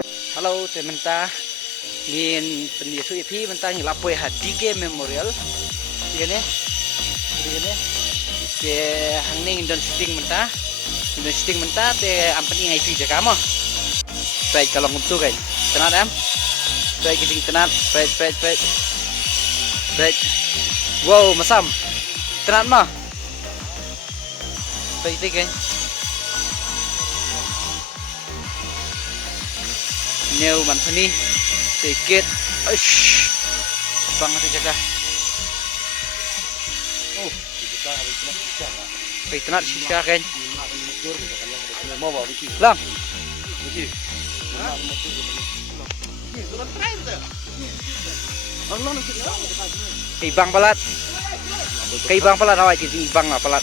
Halo teman-teman, ingin penyesu ipi mentang lapoi hadi ke memorial, ini, ke hangning Indon sting mentah, te ampani ngai fi jaga mo. Baik kalau ngutu kan, tenat am, baik kising tenat, baik, wow masam, tenat mah, baik kan. Neu manfani sedikit bang jaga baik tenat sisa kan lang Ibang palat awak jadi ibang lah palat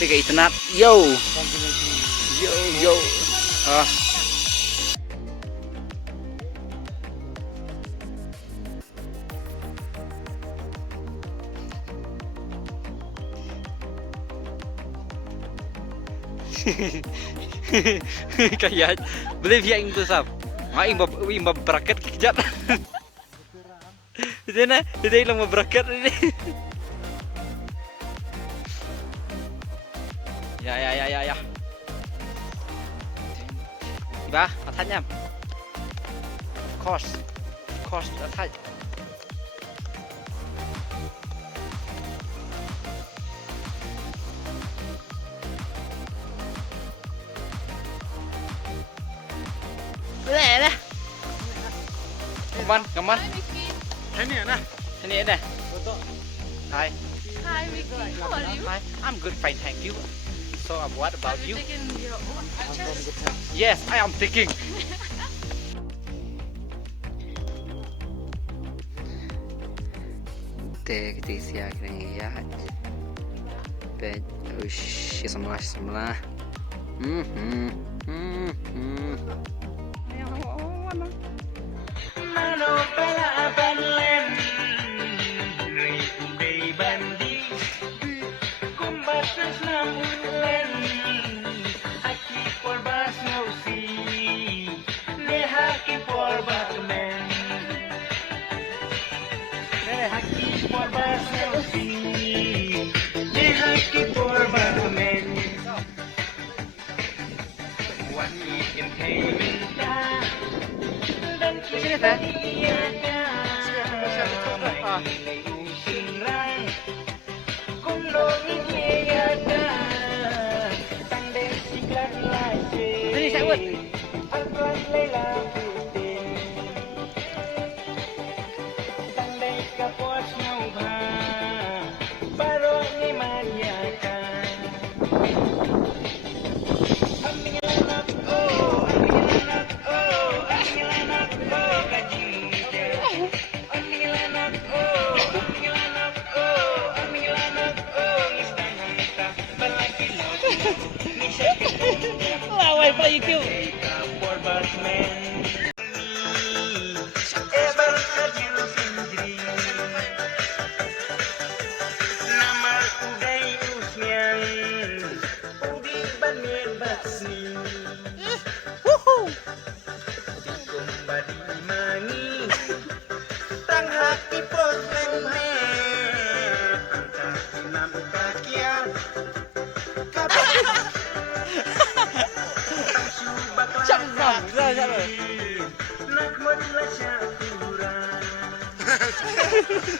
tiga tenat yo ah kayak beli via itu sab main bracket kejat itu na itu yang bracket ini ya ba atasnya cost atas Leh. Kaman. Ini ada. Hi. Hi, Vicky. How are you? Hi. I'm good, fine, thank you. So, what about Have you? taken your own pictures? Yes, I am taking. Kita siap ni ya. Bet, semula. Ini saya buat. Lawai pa YouTube.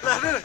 Lah